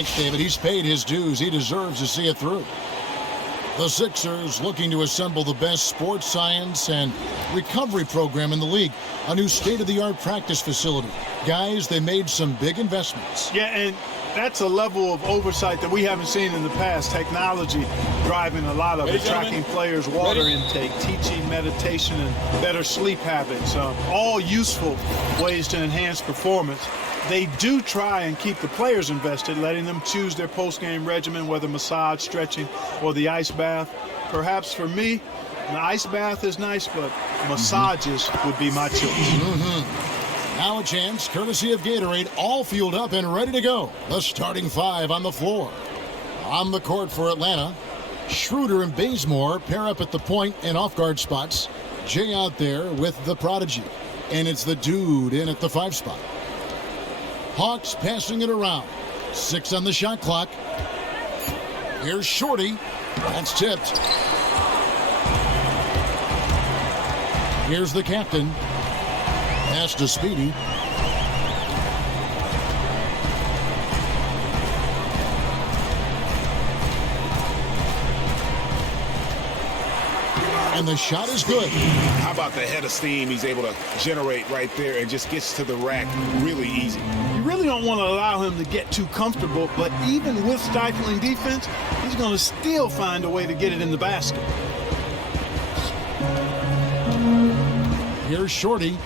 Thanks, David. He's paid his dues. He deserves to see it through. The Sixers looking to assemble the best sports science and recovery program in the league. A new state-of-the-art practice facility. Guys, they made some big investments. Yeah, and that's a level of oversight that we haven't seen in the past. Technology driving a lot of it, tracking players' water intake, teaching meditation and better sleep habits, all useful ways to enhance performance. They do try and keep the players invested, letting them choose their post-game regimen, whether massage, stretching, or the ice bath. Perhaps for me, the ice bath is nice, but massages would be my choice. Now a chance, courtesy of Gatorade, all fueled up and ready to go. The starting five on the floor. On the court for Atlanta, Schroeder and Bazemore pair up at the point and off-guard spots. Jay out there with the prodigy. And it's the dude in at the 5 spot. Hawks passing it around. 6 on the shot clock. Here's Shorty. That's tipped. Here's the captain. Pass to Speedy. And the shot is good. How about the head of steam he's able to generate right there and just gets to the rack really easy. You really don't want to allow him to get too comfortable, but even with stifling defense, he's going to still find a way to get it in the basket. Here's Shorty.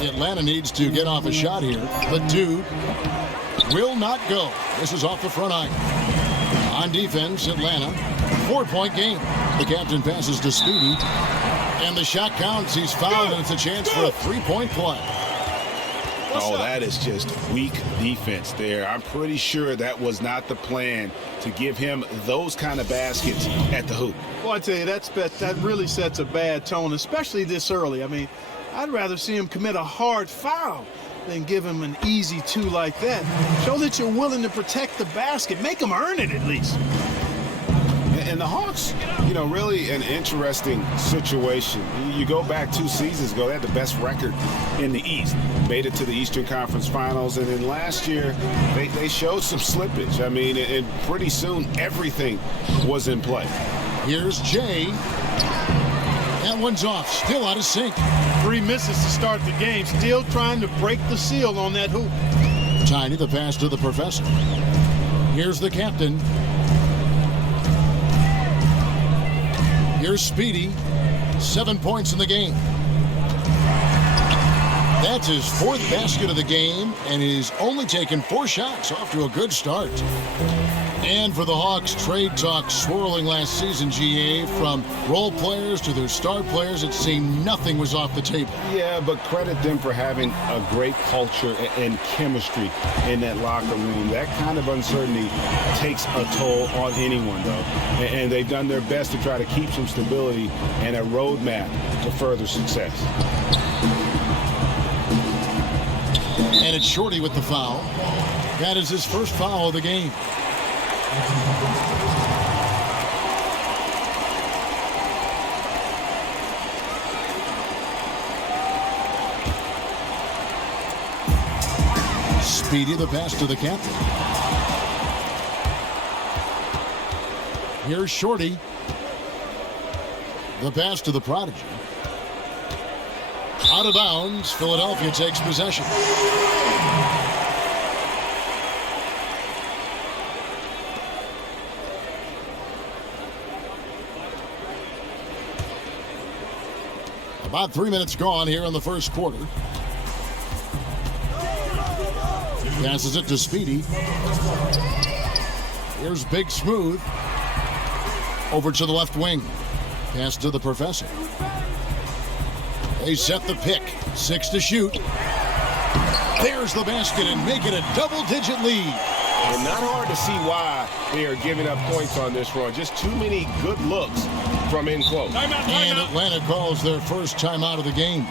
Atlanta needs to get off a shot here. The dude will not go. This is off the front iron. On defense, Atlanta, 4-point game. The captain passes to Speedy. And the shot counts. He's fouled, and it's a chance for a 3-point play. Oh, that is just weak defense there. I'm pretty sure that was not the plan to give him those kind of baskets at the hoop. Well, I tell you, that really sets a bad tone, especially this early. I mean, I'd rather see him commit a hard foul than give him an easy 2 like that. Show that you're willing to protect the basket. Make him earn it at least. And the Hawks, you know, really an interesting situation. You go back 2 seasons ago, they had the best record in the East. Made it to the Eastern Conference Finals. And then last year, they showed some slippage. I mean, and pretty soon everything was in play. Here's Jay. That one's off. Still out of sync. 3 misses to start the game. Still trying to break the seal on that hoop. Tiny, the pass to the professor. Here's the captain. Here's Speedy. 7 points in the game. That's his 4th basket of the game, and he's only taken 4 shots. Off to a good start. And for the Hawks, trade talk swirling last season, GA. From role players to their star players, it seemed nothing was off the table. Yeah, but credit them for having a great culture and chemistry in that locker room. That kind of uncertainty takes a toll on anyone, though. And they've done their best to try to keep some stability and a roadmap to further success. And it's Shorty with the foul. That is his first foul of the game. Speedy, the pass to the captain. Here's Shorty. The pass to the prodigy. Out of bounds, Philadelphia takes possession. About 3 minutes gone here in the first quarter. Passes it to Speedy. Here's Big Smooth. Over to the left wing. Pass to the professor. They set the pick. 6 to shoot. There's the basket and make it a double-digit lead. And not hard to see why they are giving up points on this run. Just too many good looks from in close. And Atlanta calls their first timeout of the game.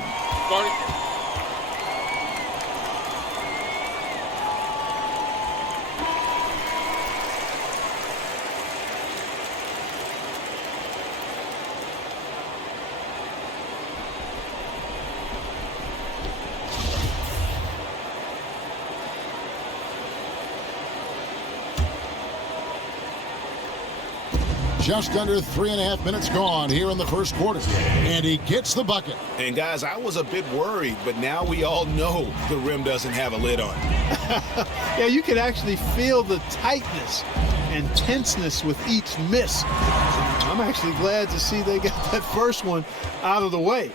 Just under 3.5 minutes gone here in the first quarter. And he gets the bucket. And guys, I was a bit worried, but now we all know the rim doesn't have a lid on it. Yeah, you could actually feel the tightness and tenseness with each miss. I'm actually glad to see they got that first one out of the way.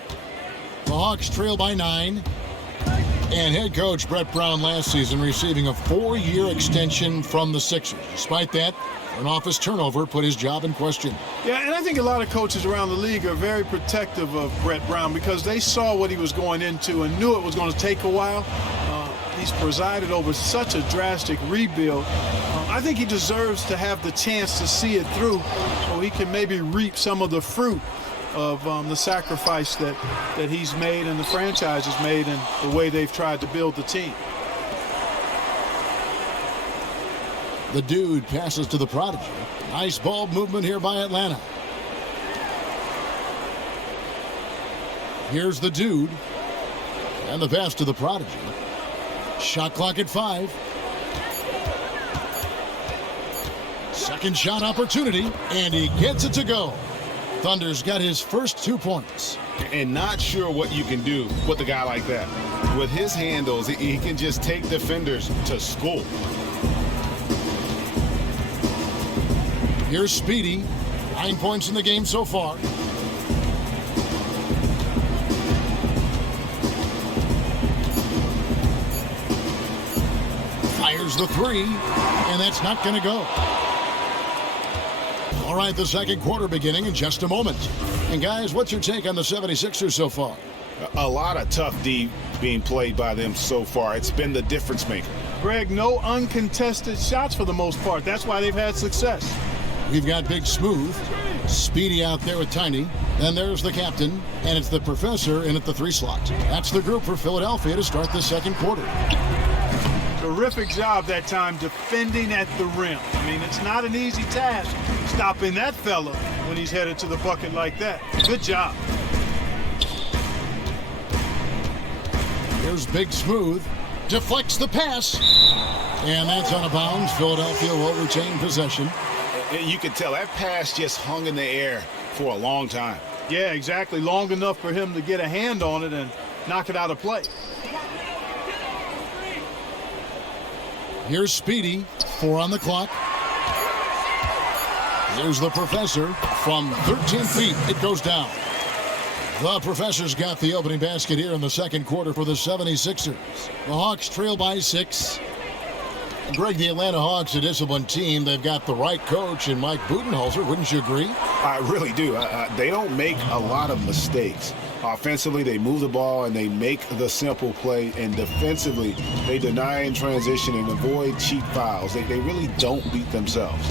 The Hawks trail by 9. And head coach Brett Brown last season receiving a 4-year extension from the Sixers. Despite that, an office turnover put his job in question. Yeah, and I think a lot of coaches around the league are very protective of Brett Brown because they saw what he was going into and knew it was going to take a while. He's presided over such a drastic rebuild. I think he deserves to have the chance to see it through so he can maybe reap some of the fruit of the sacrifice that he's made and the franchise has made and the way they've tried to build the team. The dude passes to the prodigy. Nice ball movement here by Atlanta. Here's the dude. And the pass to the prodigy. Shot clock at 5. Second shot opportunity, and he gets it to go. Thunder's got his first 2 points. And not sure what you can do with a guy like that. With his handles, he can just take defenders to school. Here's Speedy. 9 points in the game so far. Fires the 3, and that's not going to go. All right, the second quarter beginning in just a moment. And guys, what's your take on the 76ers so far? A lot of tough D being played by them so far. It's been the difference maker. Greg, no uncontested shots for the most part. That's why they've had success. We've got Big Smooth, Speedy out there with Tiny. Then there's the captain, and it's the professor in at the 3 slot. That's the group for Philadelphia to start the second quarter. Terrific job that time defending at the rim. I mean, it's not an easy task stopping that fella when he's headed to the bucket like that. Good job. Here's Big Smooth. Deflects the pass. And that's out of bounds. Philadelphia will retain possession. You could tell that pass just hung in the air for a long time. Yeah, exactly. Long enough for him to get a hand on it and knock it out of play. Here's Speedy. 4 on the clock. Here's the professor from 13 feet. It goes down. The professor's got the opening basket here in the second quarter for the 76ers. The Hawks trail by 6. Greg, the Atlanta Hawks, a disciplined team. They've got the right coach in Mike Budenholzer. Wouldn't you agree? I really do. They don't make a lot of mistakes. Offensively, they move the ball and they make the simple play. And defensively, they deny in transition and avoid cheap fouls. They really don't beat themselves.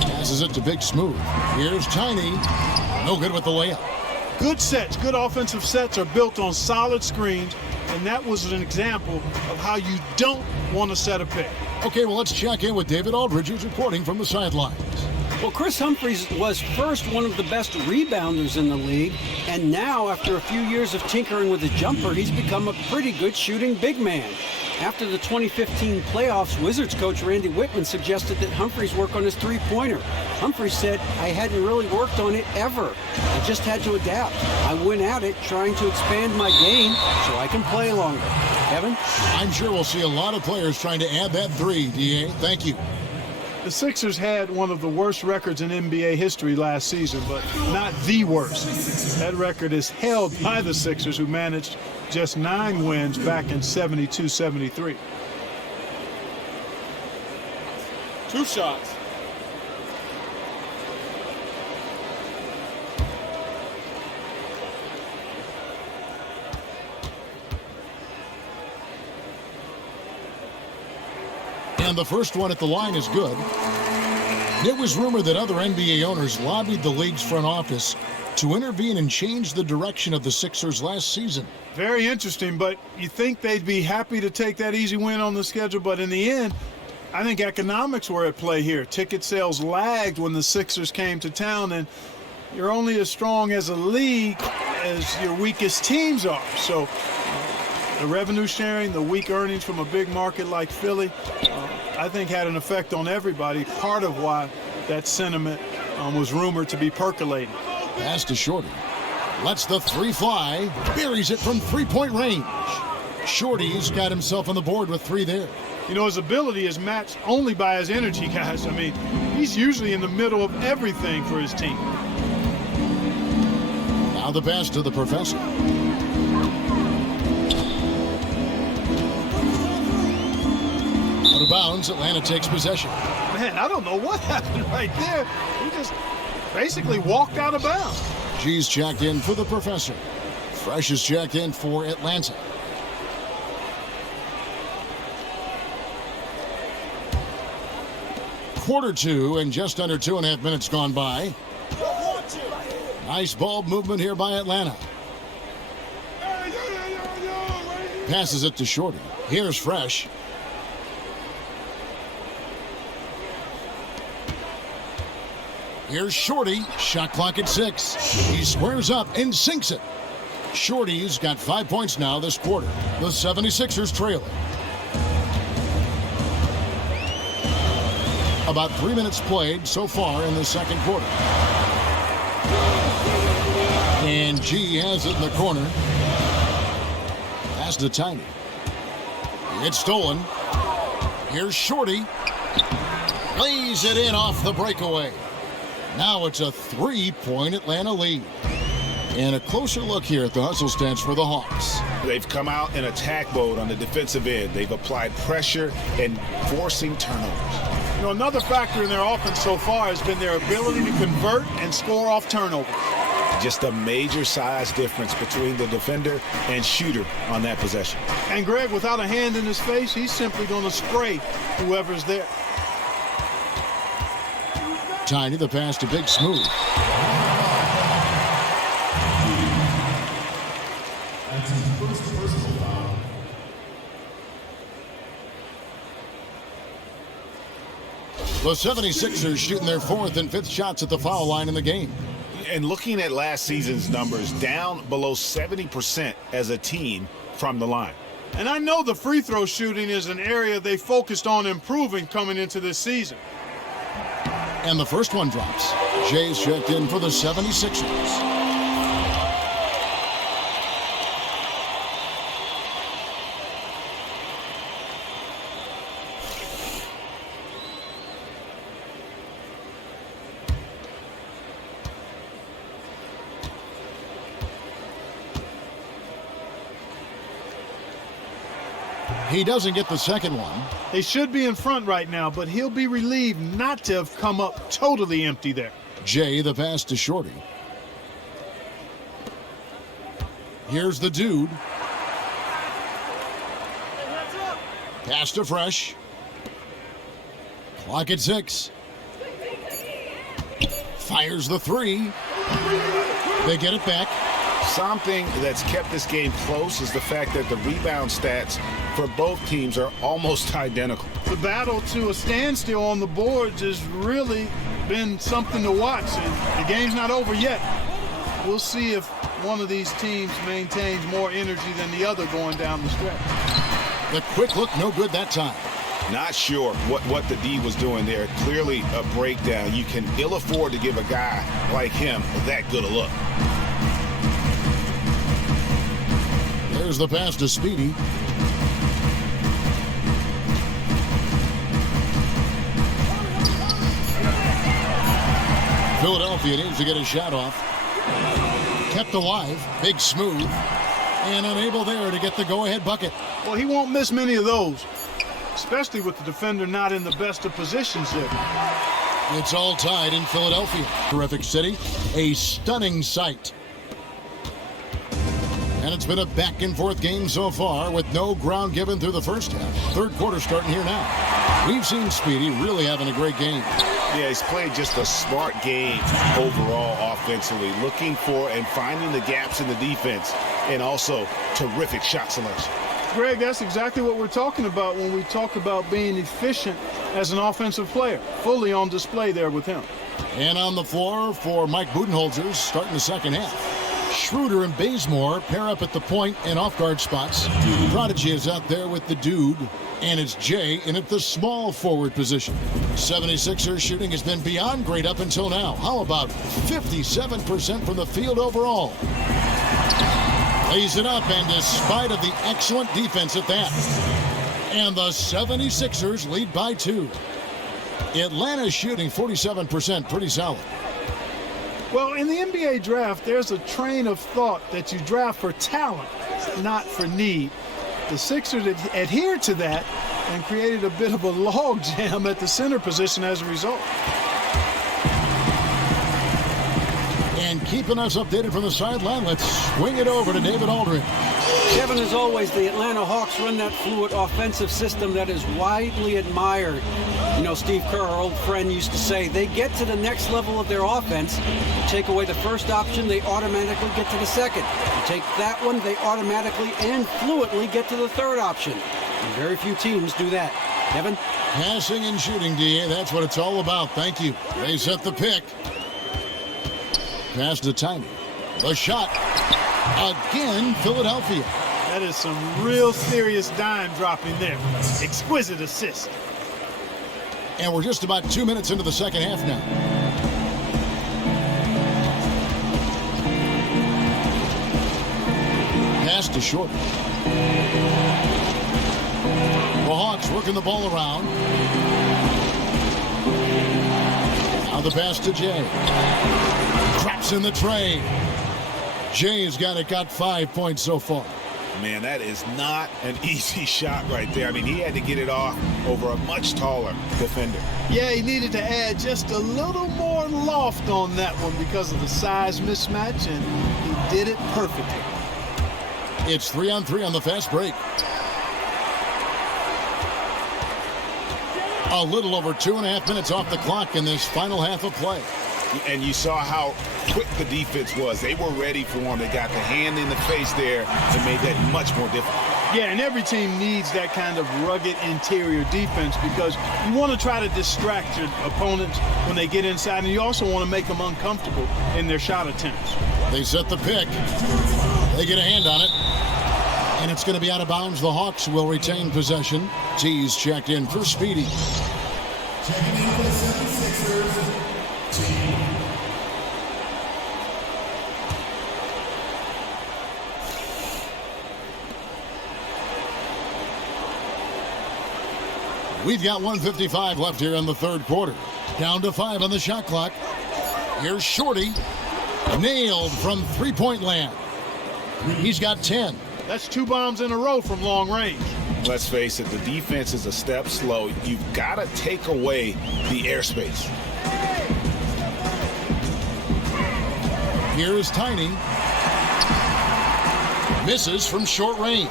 Passes it to Big Smooth. Here's Tiny. No good with the layup. Good sets, good offensive sets are built on solid screens, and that was an example of how you don't want to set a pick. Okay, well, let's check in with David Aldridge, who's reporting from the sidelines. Well, Chris Humphries was first one of the best rebounders in the league, and now, after a few years of tinkering with the jumper, he's become a pretty good shooting big man. After the 2015 playoffs, Wizards coach Randy Whitman suggested that Humphries work on his three-pointer. Humphries said, "I hadn't really worked on it ever. I just had to adapt. I went at it trying to expand my game so I can play longer." Kevin? I'm sure we'll see a lot of players trying to add that 3, DA. Thank you. The Sixers had one of the worst records in NBA history last season, but not the worst. That record is held by the Sixers, who managed just 9 wins back in 72-73. 2 shots. And the first one at the line is good. It was rumored that other NBA owners lobbied the league's front office to intervene and change the direction of the Sixers last season. Very interesting, but you think they'd be happy to take that easy win on the schedule, but in the end, I think economics were at play here. Ticket sales lagged when the Sixers came to town, and you're only as strong as a league as your weakest teams are. So the revenue sharing, the weak earnings from a big market like Philly I think had an effect on everybody. Part of why that sentiment was rumored to be percolating. Pass to Shorty. Lets the three fly. Buries it from three-point range. Shorty's got himself on the board with 3 there. You know, his ability is matched only by his energy, guys. I mean, he's usually in the middle of everything for his team. Now the pass to the professor. Out of bounds, Atlanta takes possession. Man, I don't know what happened right there. He just basically walked out of bounds. G's checked in for the professor. Fresh is checked in for Atlanta. Quarter 2 and just under 2.5 minutes gone by. Nice ball movement here by Atlanta. Passes it to Shorty. Here's Fresh. Here's Shorty. Shot clock at 6. He squares up and sinks it. Shorty's got 5 points now this quarter. The 76ers trail it. About 3 minutes played so far in the second quarter. And G has it in the corner. Pass to Tiny. It's stolen. Here's Shorty. Lays it in off the breakaway. Now it's a 3-point Atlanta lead. And a closer look here at the hustle stats for the Hawks. They've come out in attack mode on the defensive end. They've applied pressure and forcing turnovers. You know, another factor in their offense so far has been their ability to convert and score off turnovers. Just a major size difference between the defender and shooter on that possession. And Greg, without a hand in his face, he's simply going to spray whoever's there. Tiny, the pass to Big Smooth. The 76ers shooting their 4th and 5th shots at the foul line in the game. And looking at last season's numbers, down below 70% as a team from the line. And I know the free throw shooting is an area they focused on improving coming into this season. And the first one drops. Jay's checked in for the 76ers. He doesn't get the second one. They should be in front right now, but he'll be relieved not to have come up totally empty there. Jay, the pass to Shorty. Here's the dude. Pass to Fresh. Clock at 6. Fires the 3. They get it back. Something that's kept this game close is the fact that the rebound stats for both teams are almost identical. The battle to a standstill on the boards has really been something to watch, and the game's not over yet. We'll see if one of these teams maintains more energy than the other going down the stretch. The quick look, no good that time. Not sure what the D was doing there. Clearly a breakdown. You can ill afford to give a guy like him that good a look. There's the pass to Speedy. Philadelphia needs to get a shot off. Kept alive. Big Smooth. And unable there to get the go-ahead bucket. Well, he won't miss many of those, especially with the defender not in the best of positions there. It's all tied in Philadelphia. Terrific city. A stunning sight. And it's been a back-and-forth game so far with no ground given through the first half. Third quarter starting here now. We've seen Speedy really having a great game. Yeah, he's played just a smart game overall offensively, looking for and finding the gaps in the defense, and also terrific shot selection. Greg, that's exactly what we're talking about when we talk about being efficient as an offensive player. Fully on display there with him. And on the floor for Mike Budenholzer starting the second half. Schroeder and Bazemore pair up at the point and off-guard spots. Prodigy is out there with the dude, and it's Jay in at the small forward position. 76ers shooting has been beyond great up until now. How about 57% from the field overall? Lays it up, and despite of the excellent defense at that. And the 76ers lead by 2. Atlanta shooting 47%, pretty solid. Well, in the NBA draft, there's a train of thought that you draft for talent, not for need. The Sixers adhered to that and created a bit of a logjam at the center position as a result. And keeping us updated from the sideline, let's swing it over to David Aldridge. Kevin, as always, the Atlanta Hawks run that fluid offensive system that is widely admired. You know, Steve Kerr, our old friend, used to say they get to the next level of their offense. You take away the first option, they automatically get to the second. You take that one, they automatically and fluidly get to the third option. And very few teams do that. Kevin? Passing and shooting, DA, that's what it's all about. Thank you. They set the pick. Pass to Tiny. The shot. Again, Philadelphia. That is some real serious dime dropping there. Exquisite assist. And we're just about 2 minutes into the second half now. Pass to Short. The Hawks working the ball around. Now the pass to Jay. Drops in the tray. Jay's got 5 points so far. Man, that is not an easy shot right there. I mean, he had to get it off over a much taller defender. Yeah, he needed to add just a little more loft on that one because of the size mismatch, and he did it perfectly. It's 3-on-3 on the fast break. A little over 2.5 minutes off the clock in this final half of play. And you saw how quick the defense was. They were ready for him. They got the hand in the face there and made that much more difficult. Yeah, and every team needs that kind of rugged interior defense because you want to try to distract your opponents when they get inside, and you also want to make them uncomfortable in their shot attempts. They set the pick. They get a hand on it. And it's going to be out of bounds. The Hawks will retain possession. T's checked in for Speedy. Checking in for the 76ers, T. We've got 1:55 left here in the third quarter. Down to 5 on the shot clock. Here's Shorty. Nailed from three-point land. He's got 10. That's 2 bombs in a row from long range. Let's face it, the defense is a step slow. You've got to take away the airspace. Here's Tiny. Misses from short range.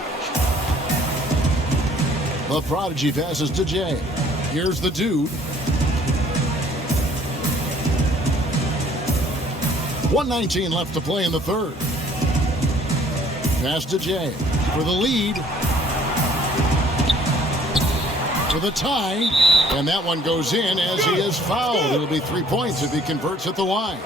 The Prodigy passes to Jay. Here's the dude. 1:19 left to play in the third. Pass to Jay for the lead. For the tie. And that one goes in as he is fouled. It'll be 3 points if he converts at the line.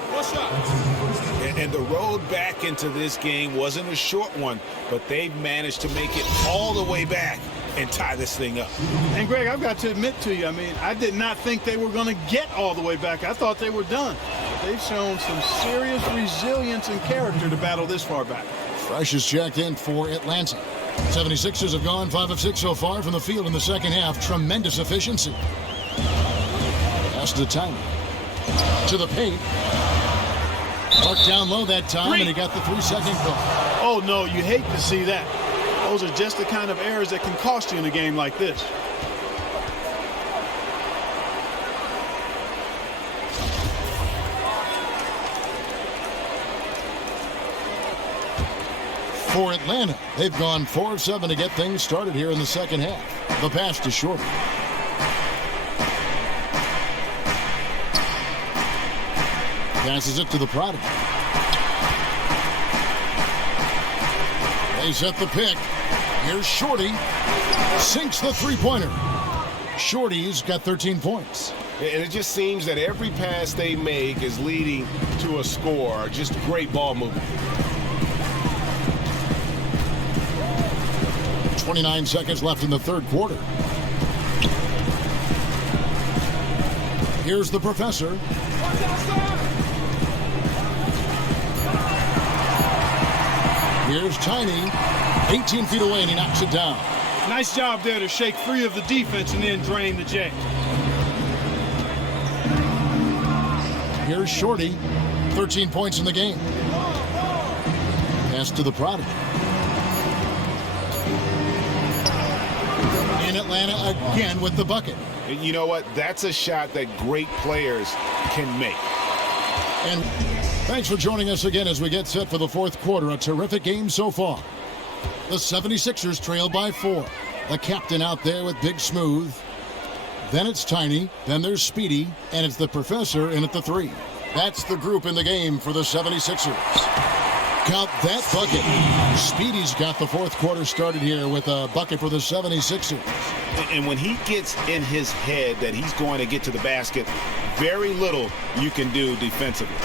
And the road back into this game wasn't a short one, but they've managed to make it all the way back and tie this thing up. And Greg, I've got to admit to you, I mean, I did not think they were going to get all the way back. I thought they were done. They've shown some serious resilience and character to battle this far back. Fresh is checked in for Atlanta. 76ers have gone 5 of 6 so far from the field in the second half. Tremendous efficiency. Pass to time. To the paint. Marked down low that time, and he got the 3-second call. Oh, no, you hate to see that. Those are just the kind of errors that can cost you in a game like this. For Atlanta, they've gone 4 of 7 to get things started here in the second half. The pass to Short. Passes it to the Prodigy. They set the pick. Here's Shorty. Sinks the three-pointer. Shorty's got 13 points. And it just seems that every pass they make is leading to a score. Just great ball movement. 29 seconds left in the third quarter. Here's the professor. Here's Tiny. 18 feet away, and he knocks it down. Nice job there to shake free of the defense and then drain the J. Here's Shorty. 13 points in the game. Pass to the Prodigy. In Atlanta again with the bucket. And you know what? That's a shot that great players can make. And thanks for joining us again as we get set for the fourth quarter. A terrific game so far. The 76ers trail by 4. The captain out there with Big Smooth. Then it's Tiny. Then there's Speedy. And it's the professor in at the 3. That's the group in the game for the 76ers. Count that bucket. Speedy's got the fourth quarter started here with a bucket for the 76ers. And when he gets in his head that he's going to get to the basket, very little you can do defensively.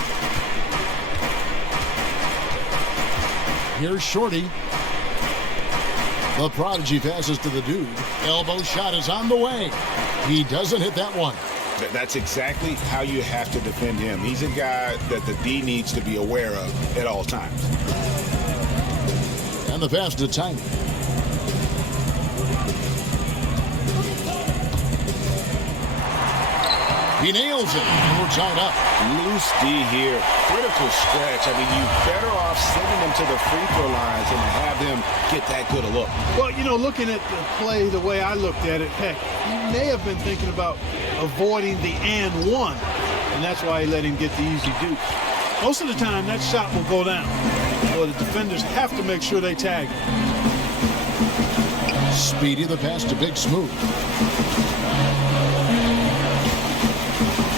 Here's Shorty. The Prodigy passes to the dude. Elbow shot is on the way. He doesn't hit that one. That's exactly how you have to defend him. He's a guy that the D needs to be aware of at all times. And the pass to Tiny. He nails it, and we're tied up. Loose D here. Critical stretch. I mean, you're better off sending him to the free throw lines than to have him get that good a look. Well, you know, looking at the play the way I looked at it, heck, he may have been thinking about avoiding the and one, and that's why he let him get the easy deuce. Most of the time, that shot will go down. Well, the defenders have to make sure they tag him. Speedy, the pass to Big Smooth.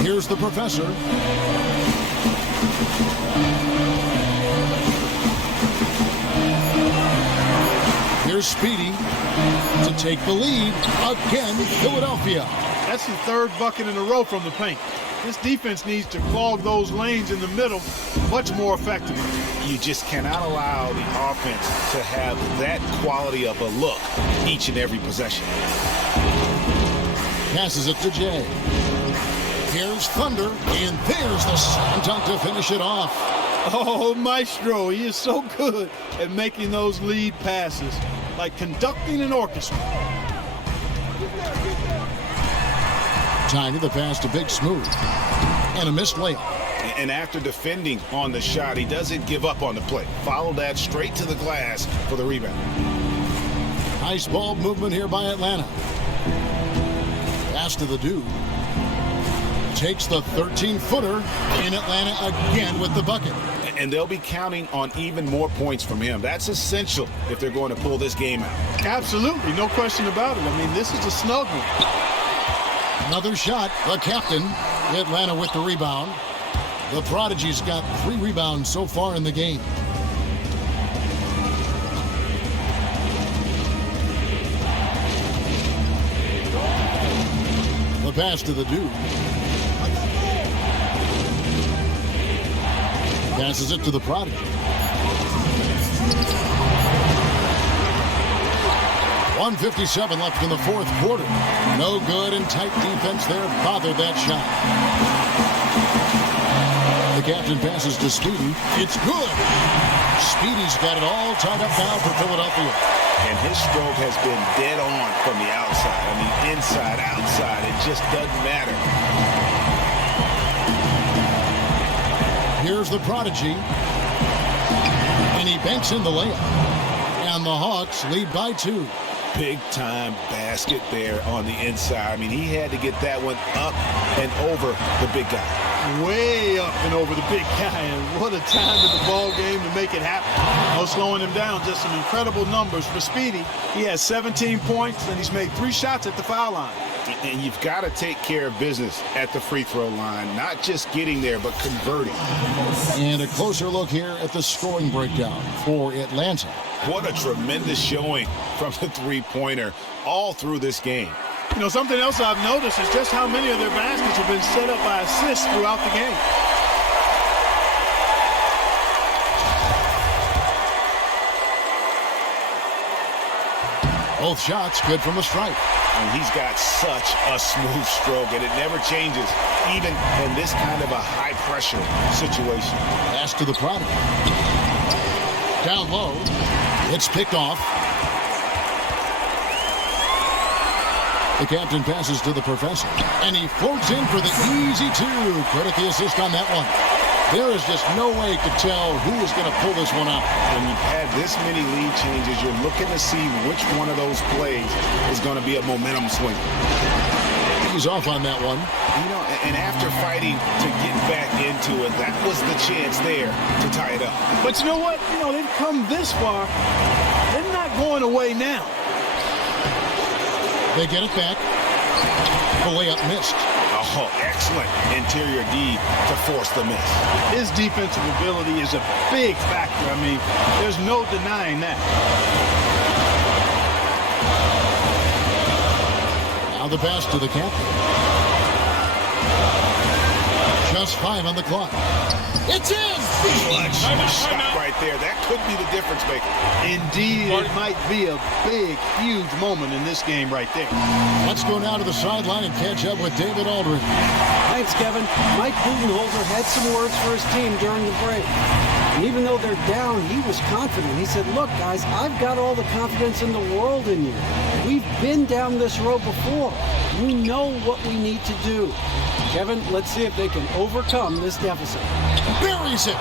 Here's the professor. Here's Speedy to take the lead. Again, Philadelphia. That's the third bucket in a row from the paint. This defense needs to clog those lanes in the middle much more effectively. You just cannot allow the offense to have that quality of a look each and every possession. Passes it to Jay. Here's Thunder, and there's the slam dunk to finish it off. Oh, Maestro, he is so good at making those lead passes, like conducting an orchestra. Tiny, the pass to Big Smooth. And a missed layup. And after defending on the shot, he doesn't give up on the play. Follow that straight to the glass for the rebound. Nice ball movement here by Atlanta. Pass to the dude. Takes the 13-footer in Atlanta again with the bucket. And they'll be counting on even more points from him. That's essential if they're going to pull this game out. Absolutely, no question about it. I mean, this is a snug one. Another shot, the captain, Atlanta with the rebound. The Prodigy's got 3 rebounds so far in the game. The pass to the dude. Passes it to the Prodigy. .157 left in the fourth quarter. No good, and tight defense there bothered that shot. The captain passes to Speedy. It's good. Speedy's got it all tied up now for Philadelphia. And his stroke has been dead on from the outside. I mean, inside, outside, it just doesn't matter. Here's the Prodigy. And he banks in the layup. And the Hawks lead by 2. Big-time basket there on the inside. I mean, he had to get that one up and over the big guy. Way up and over the big guy, and what a time in the ball game to make it happen. No slowing him down, just some incredible numbers for Speedy. He has 17 points, and he's made 3 shots at the foul line. And you've got to take care of business at the free throw line, not just getting there, but converting. And a closer look here at the scoring breakdown for Atlanta. What a tremendous showing from the three-pointer all through this game. You know, something else I've noticed is just how many of their baskets have been set up by assists throughout the game. Both shots good from the stripe. And he's got such a smooth stroke, and it never changes, even in this kind of a high-pressure situation. Pass to the prodigy. Down low. It's picked off. The captain passes to the professor, and he floats in for the easy two. Credit the assist on that one. There is just no way to tell who is going to pull this one out. When you've had this many lead changes, you're looking to see which one of those plays is going to be a momentum swing. He's off on that one. You know, and after fighting to get back into it, that was the chance there to tie it up. But you know what? You know, they've come this far. They're not going away now. They get it back. The layup missed. Oh, excellent interior D to force the miss. His defensive ability is a big factor. I mean, there's no denying that. Now the pass to the captain. Just 5 on the clock. It's in! Clutch shot right there. That could be the difference maker. Indeed, it might be a big, huge moment in this game right there. Let's go now to the sideline and catch up with David Aldridge. Thanks, Kevin. Mike Budenholzer had some words for his team during the break. And even though they're down, he was confident. He said, look, guys, I've got all the confidence in the world in you. We've been down this road before. We know what we need to do. Kevin, let's see if they can overcome this deficit. Buries it,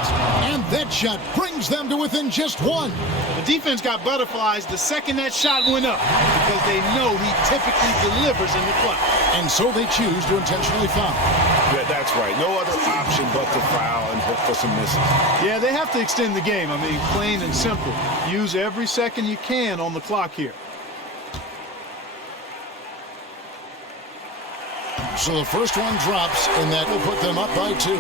and that shot brings them to within just 1. The defense got butterflies the second that shot went up because they know he typically delivers in the clutch. And so they choose to intentionally foul. Yeah, that's right. No other option but to foul and hope for some misses. Yeah, they have to extend the game. I mean, plain and simple. Use every second you can on the clock here. So the first one drops, and that will put them up by 2.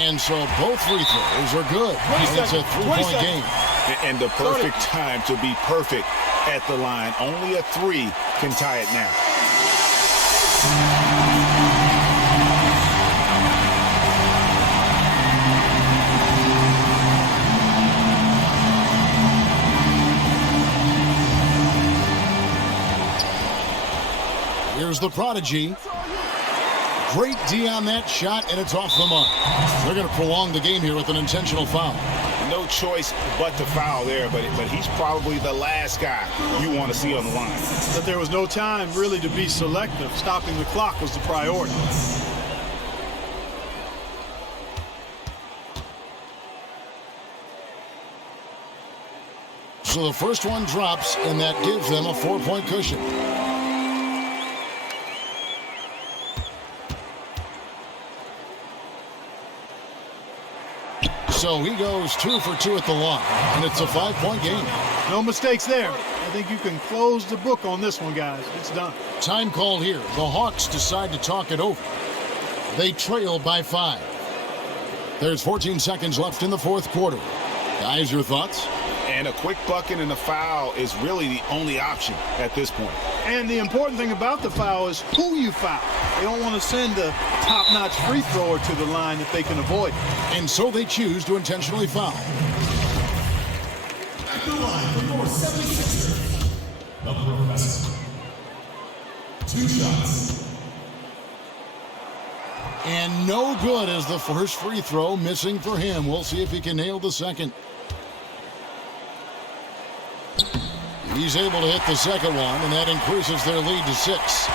And so both free throws are good. And it's a 3-point game. And the perfect time to be perfect at the line. Only a 3 can tie it now. Here's the prodigy. Great D on that shot, and it's off the mark. They're going to prolong the game here with an intentional foul. No choice but to foul there, but he's probably the last guy you want to see on the line. But there was no time really to be selective. Stopping the clock was the priority. So the first one drops, and that gives them a 4-point cushion. So he goes 2 for 2 at the line, and it's a 5-point game. No mistakes there. I think you can close the book on this one, guys. It's done. Time call here. The Hawks decide to talk it over. They trail by 5. There's 14 seconds left in the fourth quarter. Guys, your thoughts? And a quick bucket and a foul is really the only option at this point. And the important thing about the foul is who you foul. They don't want to send a top-notch free thrower to the line if they can avoid it. And so they choose to intentionally foul. At the line for your 76ers, the professor. 2 shots. And no good as the first free throw missing for him. We'll see if he can nail the second. He's able to hit the second one, and that increases their lead to 6.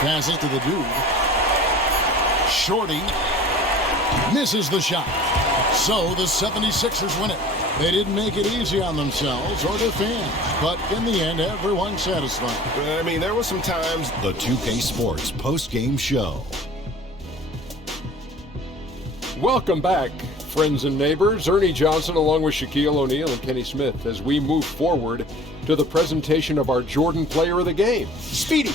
Pass it to the dude. Shorty misses the shot. So the 76ers win it. They didn't make it easy on themselves or their fans, but in the end, everyone's satisfied. I mean, there were some times. The 2K Sports post-game show. Welcome back, friends and neighbors. Ernie Johnson along with Shaquille O'Neal and Kenny Smith as we move forward to the presentation of our Jordan Player of the Game. Speedy,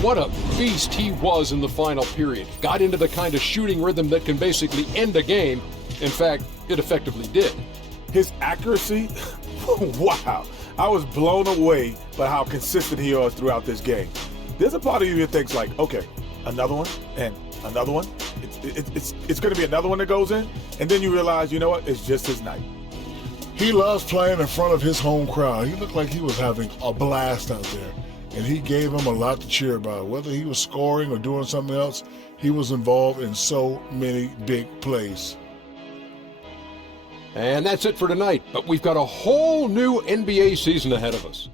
what a beast he was in the final period. Got into the kind of shooting rhythm that can basically end a game. In fact, it effectively did. His accuracy, wow. I was blown away by how consistent he was throughout this game. There's a part of you that thinks like, okay, another one, and another one. It's going to be another one that goes in, and then you realize, you know what, it's just his night. He loves playing in front of his home crowd. He looked like he was having a blast out there, and he gave him a lot to cheer about. Whether he was scoring or doing something else, he was involved in so many big plays. And that's it for tonight, but we've got a whole new NBA season ahead of us.